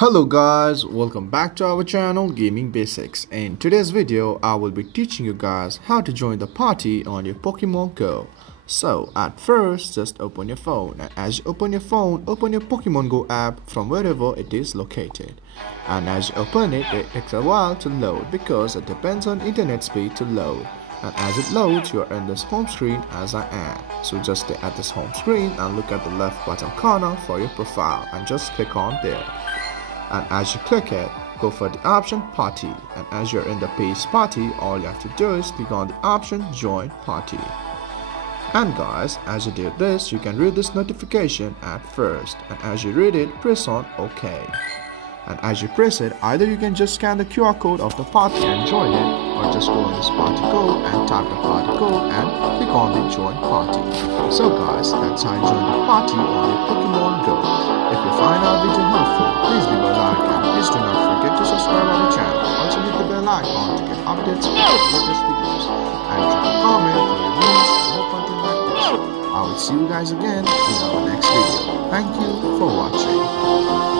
Hello guys, welcome back to our channel Gaming Basics. In today's video, I will be teaching you guys how to join the party on your Pokemon Go. So at first, just open your phone, and as you open your phone, open your Pokemon Go app from wherever it is located. And as you open it, it takes a while to load because it depends on internet speed to load. And as it loads, you are in this home screen as I am. So just stay at this home screen and look at the left bottom corner for your profile and just click on there. And as you click it, go for the option party, and as you're in the page party, all you have to do is click on the option join party. And guys, as you do this, you can read this notification at first, and as you read it, press on OK. And as you press it, either you can just scan the QR code of the party and join it, or just go on this party code and type the party code and click on the join party. So guys, that's how you join the party on your Pokemon Go. If you find our video helpful, please leave a like and please do not forget to subscribe our channel. Also hit the bell icon to get updates on our latest videos. And drop a comment for your views and more content like this. I will see you guys again in our next video. Thank you for watching.